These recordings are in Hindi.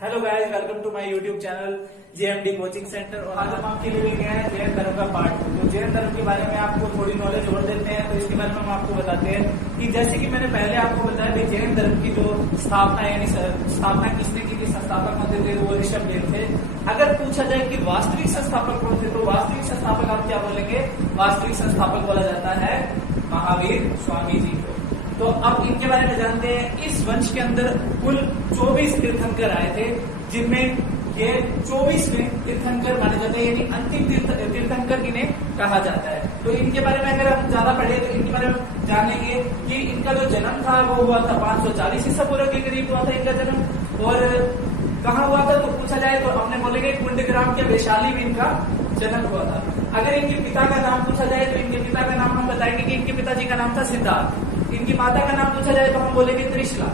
Hello guys, welcome to my YouTube channel JMD coaching centre. और आज हम आपके लिए लेके आए हैं जैन धर्म का पार्ट। तो जैन धर्म के बारे में आपको थोड़ी नॉलेज और देते हैं। तो इसके बारे में हम आपको बताते हैं कि जैसे कि मैंने पहले आपको बताया कि जैन धर्म की जो स्थापना यानी स्थापना किसने की थी, संस्थापक कौन थे, वो ऋषभदेव थे। अगर पूछा जाए कि वास्तविक संस्थापक कौन थे, तो वास्तविक संस्थापक आप क्या बोलेंगे? वास्तविक संस्थापक बोला जाता है महावीर स्वामी जी को। तो अब इनके बारे में जानते हैं। इस वंश के अंदर कुल 24 तीर्थंकर आए थे, जिनमें ये 24वें तीर्थंकर माने जाते हैं, यानी अंतिम तीर्थंकर इन्हें कहा जाता है। तो इनके बारे में अगर हम ज्यादा पढ़े तो इनके बारे में जानेंगे कि इनका जो जन्म था वो हुआ था 540 ईसा पूर्व के करीब हुआ था इनका जन्म। और कहाँ हुआ था तो पूछा जाए तो हमने बोलेंगे कुंडग्राम के वैशाली में इनका जन्म हुआ था। अगर इनके पिता का नाम पूछा जाए तो इनके पिता का नाम हम बताएंगे कि इनके पिताजी का नाम था सिद्धार्थ। इनकी माता का नाम पूछा जाए तो हम बोलेंगे त्रिशला।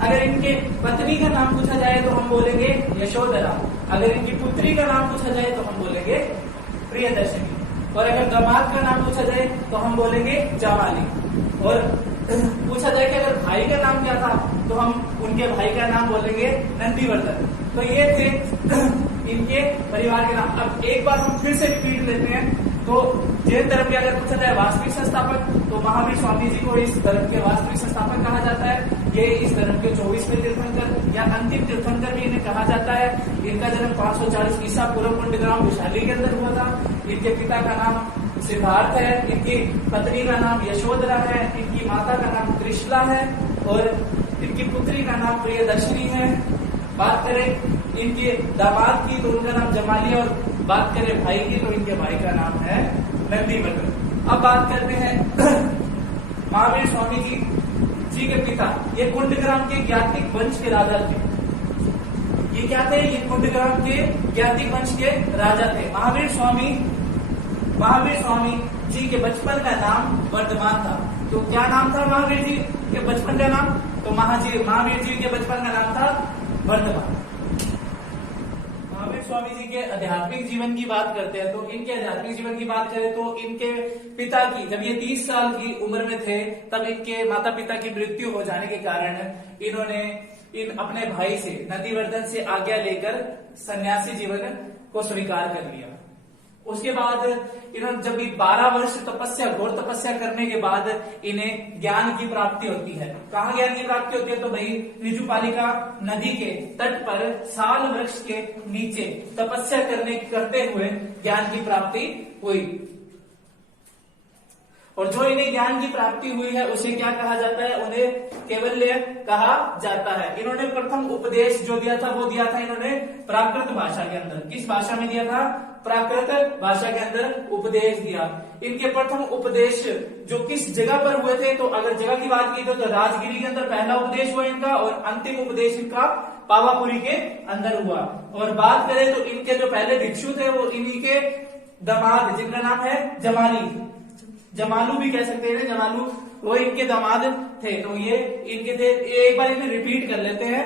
अगर इनके पत्नी का नाम पूछा जाए तो हम बोलेंगे यशोधरा। अगर इनकी पुत्री का नाम पूछा जाए तो हम बोलेंगे प्रियदर्शनी। और अगर दामाद का नाम पूछा जाए तो हम बोलेंगे जमाली। और पूछा जाए कि अगर भाई का नाम क्या था तो हम उनके भाई का नाम बोलेंगे नंदीवर्धन। तो ये थे इनके परिवार के नाम। अब एक बार हम फिर से रिपीट लेते हैं। तो जैन धर्म के अगर पूछा जाए वास्तविक संस्थापक, तो महावीर स्वामी जी को इस धर्म के वास्तविक संस्थापक कहा जाता है। ये इस धर्म के 24वें तीर्थंकर या अंतिम तीर्थंकर भी इन्हें कहा जाता है। इनका जन्म 540 ईसा पूर्व कुंडग्राम वैशाली के अंदर हुआ था। इनके पिता का नाम सिद्धार्थ है, इनकी पत्नी का नाम यशोधरा है, इनकी माता का नाम त्रिशला है और इनकी पुत्री का नाम प्रियदर्शनी है। बात करें इनके दामाद की तो उनका नाम जमाली, और बात करें भाई की तो इनके भाई का नाम है नंदीवर्धन। अब बात करते हैं महावीर स्वामी जी के पिता। ये कुंडग्राम के ज्ञातिक वंश के राजा थे। ये क्या थे? ये कुंडग्राम के ज्ञातिक वंश के राजा थे। महावीर स्वामी जी के बचपन का नाम वर्धमान था। तो क्या नाम था महावीर जी के बचपन का नाम? तो महावीर जी के बचपन का नाम था वर्धमान। महावीर स्वामी जी के आध्यात्मिक जीवन की बात करते हैं। तो इनके आध्यात्मिक जीवन की बात करें तो इनके पिता की, जब ये 30 साल की उम्र में थे तब इनके माता पिता की मृत्यु हो जाने के कारण इन्होंने अपने भाई से नंदीवर्धन से आज्ञा लेकर सन्यासी जीवन को स्वीकार कर लिया। उसके बाद इन्होंने जब 12 वर्ष घोर तपस्या करने के बाद इन्हें ज्ञान की प्राप्ति होती है। कहाँ ज्ञान की प्राप्ति होती है? तो भाई ऋजुपालिका नदी के तट पर साल वृक्ष के नीचे तपस्या करते हुए ज्ञान की प्राप्ति हुई। और जो इन्हें ज्ञान की प्राप्ति हुई है उसे क्या कहा जाता है? उन्हें कैवल्य कहा जाता है। इन्होंने प्रथम उपदेश जो दिया था वो दिया था इन्होंने प्राकृत भाषा के अंदर। किस भाषा में दिया था? प्राकृत भाषा के अंदर उपदेश दिया। इनके प्रथम उपदेश जो किस जगह पर हुए थे? तो अगर जगह की बात की तो राजगिरी के अंदर पहला उपदेश हुआ इनका, और अंतिम उपदेश इनका पावापुरी के अंदर हुआ। और बात करें तो इनके जो पहले भिक्षु थे वो इन्हीं के दामाद, जिनका नाम है जमालू भी कह सकते हैं, जमालू, वो इनके दामाद थे। तो ये इनके थे। एक बार इन्हें रिपीट कर लेते हैं।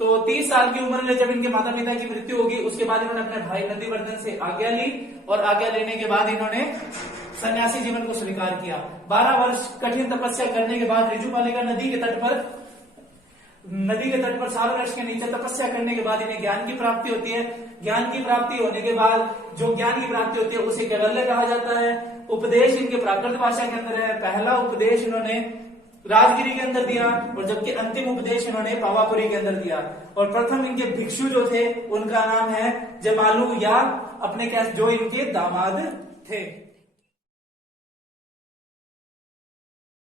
तो 30 साल की उम्र में जब इनके माता पिता की मृत्यु होगी उसके बाद इन्होंने अपने भाई नंदीवर्धन से आज्ञा ली, और आज्ञा लेने के बाद इन्होंने सन्यासी जीवन को स्वीकार किया। 12 वर्ष कठिन तपस्या करने के बाद ऋजुपालिका नदी के तट पर साल वृक्ष के नीचे तपस्या करने के बाद इन्हें ज्ञान की प्राप्ति होती है। ज्ञान की प्राप्ति होने के बाद जो ज्ञान की प्राप्ति होती है उसे कैवल्य कहा जाता है। उपदेश इनके प्राकृत भाषा के अंदर है। पहला उपदेश इन्होंने राजगिरी के अंदर दिया, और जबकि अंतिम उपदेश इन्होंने पावापुरी के अंदर दिया। और प्रथम इनके भिक्षु जो थे उनका नाम है जमालू, या अपने जो इनके दामाद थे।